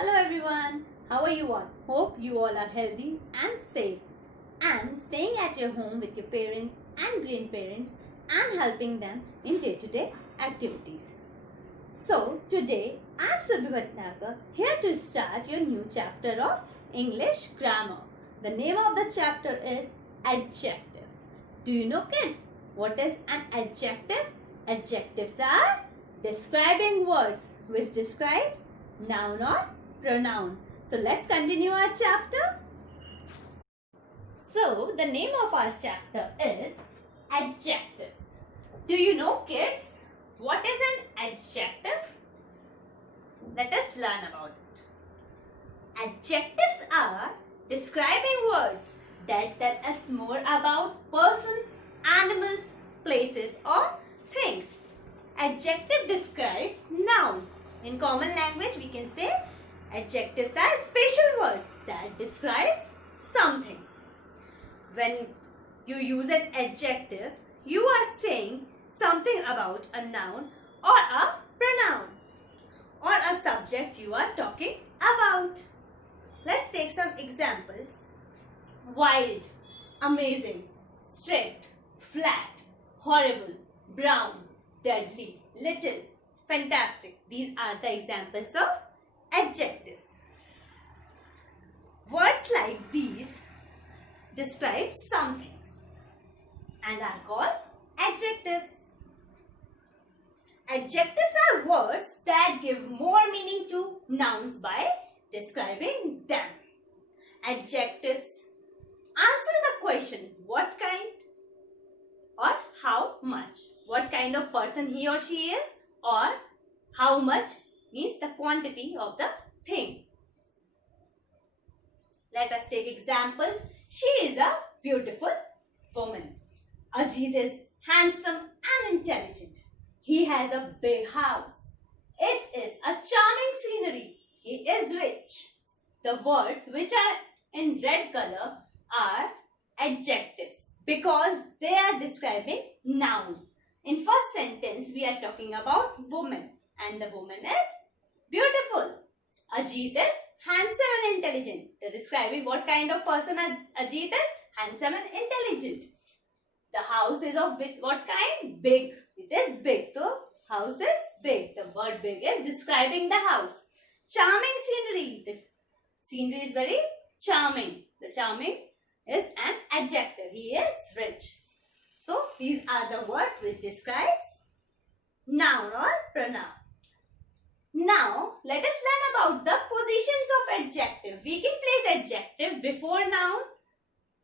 Hello everyone, how are you all? Hope you all are healthy and safe and staying at your home with your parents and grandparents and helping them in day-to-day activities. So today I am Subhi Bhatnagar here to start your new chapter of English grammar. The name of the chapter is Adjectives. Do you know kids what is an adjective? Adjectives are describing words which describes noun or pronoun. So let's continue our chapter. So the name of our chapter is Adjectives. Do you know kids what is an adjective? Let us learn about it. Adjectives are describing words that tell us more about persons, animals, places or things. Adjective describes noun. In common language we can say adjectives are special words that describes something. When you use an adjective, you are saying something about a noun or a pronoun or a subject you are talking about. Let's take some examples. Wild, amazing, strict, flat, horrible, brown, deadly, little, fantastic. These are the examples of adjectives. Words like these describe some things and are called adjectives. Adjectives are words that give more meaning to nouns by describing them. Adjectives answer the question what kind or how much. What kind of person he or she is, or how much means the quantity of the thing. Let us take examples. She is a beautiful woman. Ajit is handsome and intelligent. He has a big house. It is a charming scenery. He is rich. The words which are in red color are adjectives because they are describing noun. In first sentence, we are talking about woman and the woman is beautiful. Ajit is handsome and intelligent. They are describing what kind of person Ajit is, handsome and intelligent. The house is of what kind? Big. It is big. The house is big. The word big is describing the house. Charming scenery. The scenery is very charming. The charming is an adjective. He is rich. So, these are the words which describes noun or pronoun. Now, let us learn about the positions of adjective. We can place adjective before noun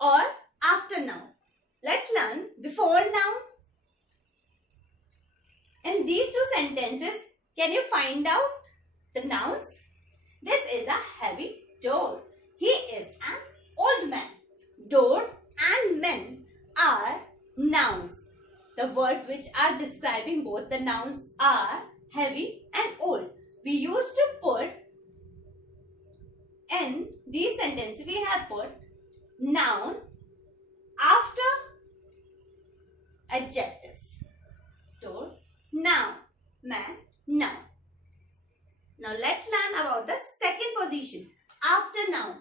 or after noun. Let's learn before noun. In these two sentences, can you find out the nouns? This is a heavy door. He is an old man. Door and man are nouns. The words which are describing both the nouns are heavy and old. We used to put in these sentences, we have put noun after adjectives. Door, noun, man, noun. Now let's learn about the second position after noun.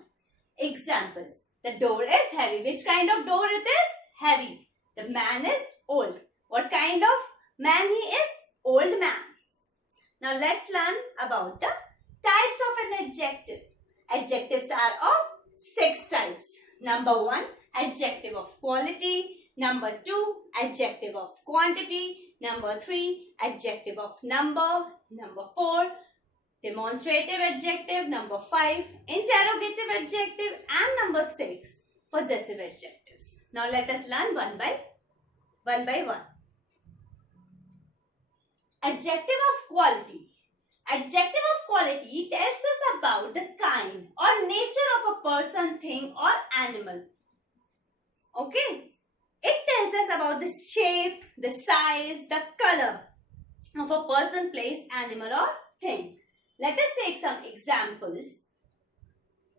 Examples. The door is heavy. Which kind of door it is? Heavy. The man is old. What kind of man he is? Old man. Now let's learn about the types of an adjective. Adjectives are of 6 types. Number 1, adjective of quality. Number 2, adjective of quantity. Number 3, adjective of number. Number 4, demonstrative adjective. Number 5, interrogative adjective. And number 6, possessive adjectives. Now let us learn one by one. Adjective of quality. Adjective of quality tells us about the kind or nature of a person, thing or animal. Okay. It tells us about the shape, the size, the color of a person, place, animal or thing. Let us take some examples.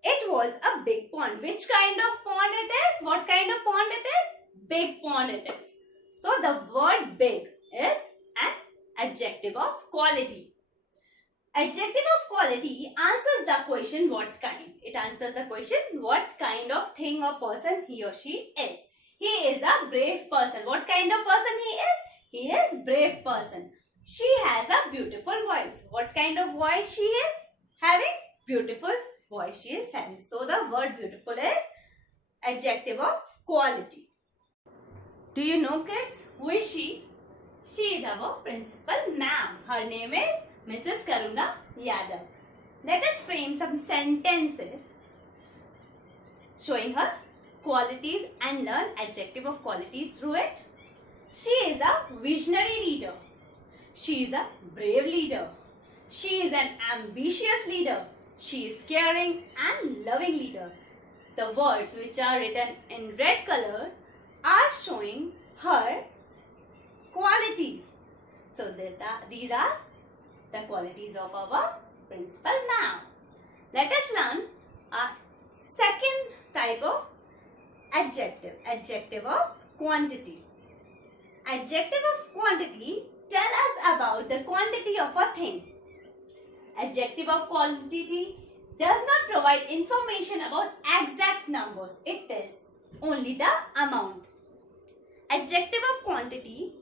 It was a big pond. Which kind of pond it is? What kind of pond it is? Big pond it is. So the word big is an adjective of quality. Adjective of quality answers the question what kind. It answers the question what kind of thing or person he or she is. He is a brave person. What kind of person he is? He is brave person. She has a beautiful voice. What kind of voice she is having? Beautiful voice she is having. So the word beautiful is adjective of quality. Do you know, kids? Who is she? She is our principal ma'am. Her name is Mrs. Karuna Yadav. Let us frame some sentences showing her qualities and learn adjective of qualities through it. She is a visionary leader. She is a brave leader. She is an ambitious leader. She is caring and loving leader. The words which are written in red colors are showing her qualities. So these are the qualities of our principal ma'am. Let us learn a second type of adjective. Adjective of quantity. Adjective of quantity tell us about the quantity of a thing. Adjective of quantity does not provide information about exact numbers. It tells only the amount. Adjective of quantity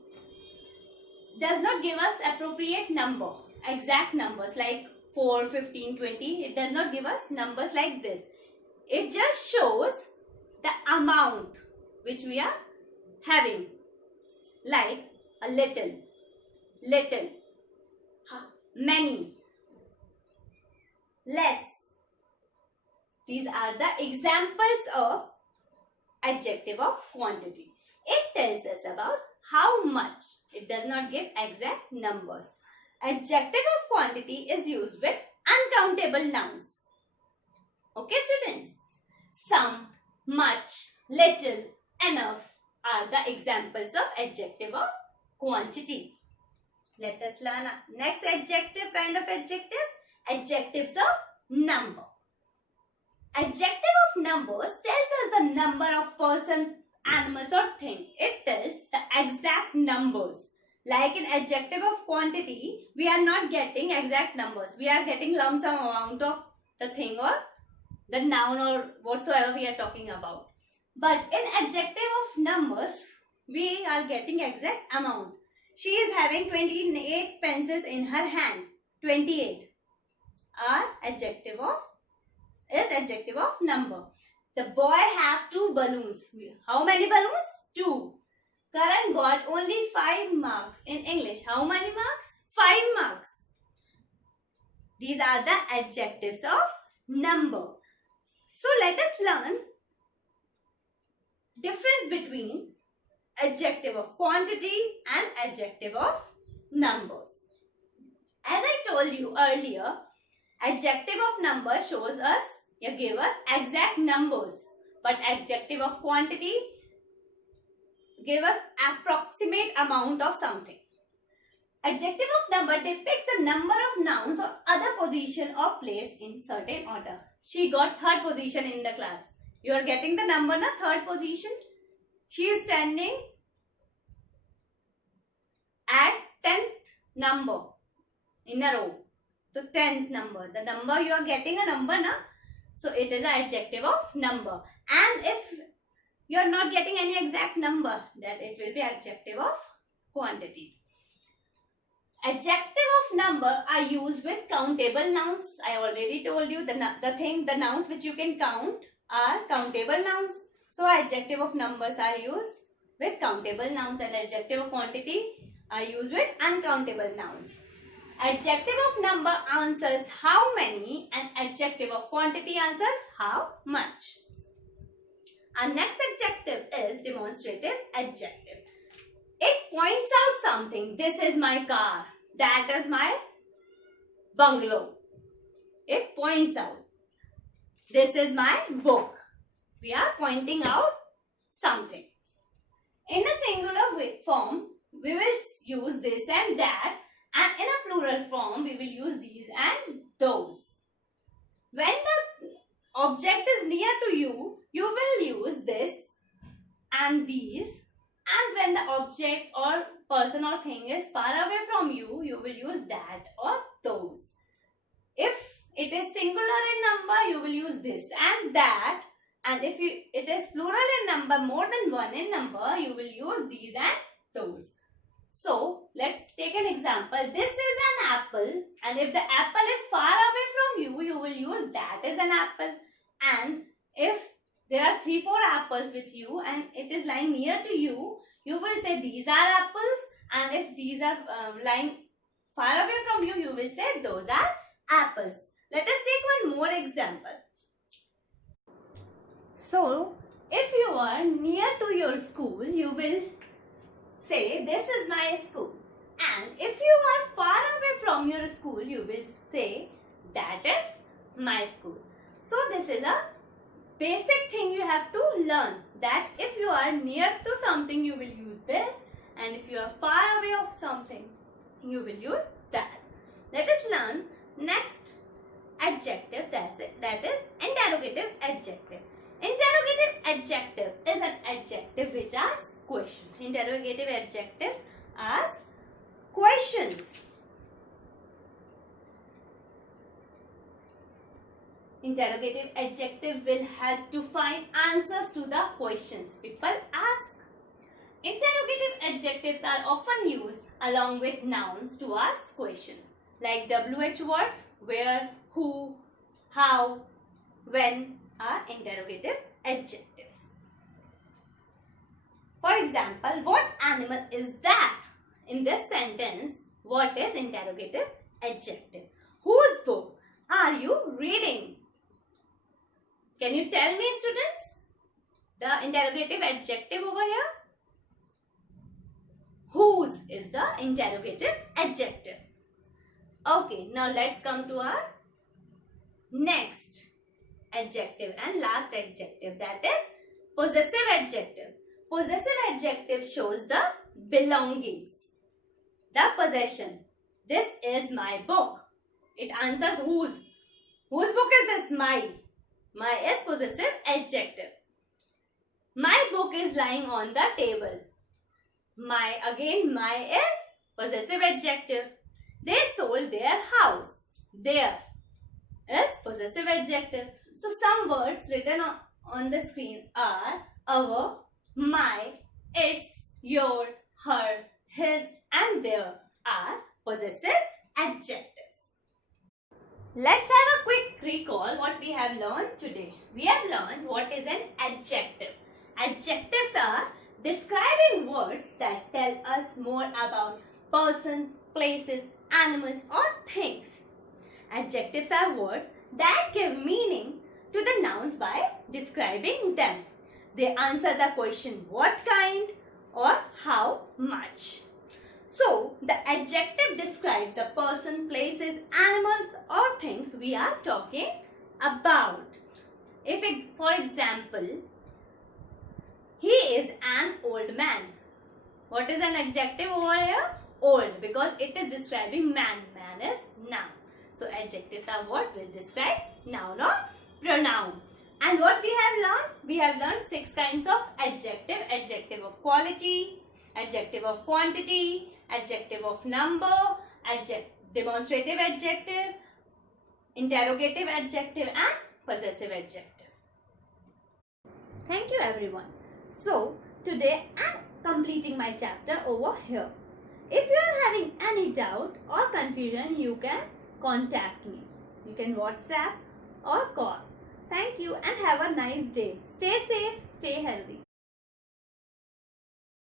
does not give us appropriate number, exact numbers like 4, 15, 20. It does not give us numbers like this. It just shows the amount which we are having, like a little, little, many, less. These are the examples of adjective of quantity. It tells us about how much. It does not give exact numbers. Adjective of quantity is used with uncountable nouns. Okay, students? Some, much, little, enough are the examples of adjective of quantity. Let us learn next adjective kind of adjective. Adjectives of number. Adjective of numbers tells us the number of person, animals or thing. It tells the exact numbers. Like in adjective of quantity, we are not getting exact numbers. We are getting lump sum amount of the thing or the noun or whatsoever we are talking about. But in adjective of numbers, we are getting exact amount. She is having 28 pencils in her hand. 28 are adjective of number. The boy have 2 balloons. How many balloons? 2. Karan got only 5 marks in English. How many marks? 5 marks. These are the adjectives of number. So let us learn difference between adjective of quantity and adjective of numbers. As I told you earlier, adjective of number shows us, give us exact numbers. But adjective of quantity give us approximate amount of something. Adjective of number depicts the number of nouns or other position or place in certain order. She got 3rd position in the class. You are getting the number na 3rd position. She is standing at 10th number in a row. So 10th number. The number you are getting a number na. So it is an adjective of number. And if you are not getting any exact number, then it will be adjective of quantity. Adjective of number are used with countable nouns. I already told you the nouns which you can count are countable nouns. So adjective of numbers are used with countable nouns and adjective of quantity are used with uncountable nouns. Adjective of number answers how many and adjective of quantity answers how much. Our next adjective is demonstrative adjective. It points out something. This is my car. That is my bungalow. It points out. This is my book. We are pointing out something. In a singular form, we will use this and that, and in a plural form, we will use these and those. When the object is near to you, you will use this and these, and when the object or person or thing is far away from you, you will use that or those. If it is singular in number, you will use this and that. And if it is plural in number, more than one in number, you will use these and those. So, let's take an example. This is an apple, and if the apple is far away from you, you will use that is an apple. And if there are 3-4 apples with you and it is lying near to you, you will say these are apples. And if these are lying far away from you, you will say those are apples. Let us take one more example. So, if you are near to your school, you will say this is my school. And if you are far away from your school, you will say that is my school. So, this is a basic thing you have to learn, that if you are near to something, you will use this, and if you are far away of something, you will use that. Let us learn next adjective, that is interrogative adjective. Interrogative adjective is an adjective which asks question. Interrogative adjectives ask questions. Interrogative adjective will help to find answers to the questions people ask. Interrogative adjectives are often used along with nouns to ask questions, like WH words, where, who, how, when are interrogative adjectives. For example, what animal is that? In this sentence, what is interrogative adjective? Whose book are you reading? Can you tell me, students, the interrogative adjective over here? Whose is the interrogative adjective. Okay, now let's come to our next adjective and last adjective, that is possessive adjective. Possessive adjective shows the belongings, the possession. This is my book. It answers whose. Whose book is this? My. My is possessive adjective. My book is lying on the table. My, again, my is possessive adjective. They sold their house. Their is possessive adjective. So some words written on the screen are our, my, its, your, her, his and their are possessive adjectives. Let's have a quick recall what we have learned today. We have learned what is an adjective. Adjectives are describing words that tell us more about person, places, animals or things. Adjectives are words that give meaning to the nouns by describing them. They answer the question what kind or how much. So, the adjective describes a person, places, animals or things we are talking about. If it, for example, he is an old man. What is an adjective over here? Old, because it is describing man. Man is noun. So, adjectives are what which describes noun or pronoun. And what we have learned? We have learned 6 kinds of adjective. Adjective of quality, adjective of quantity, adjective of number, demonstrative adjective, interrogative adjective and possessive adjective. Thank you everyone. So, today I am completing my chapter over here. If you are having any doubt or confusion, you can contact me. You can WhatsApp or call. Thank you and have a nice day. Stay safe, stay healthy.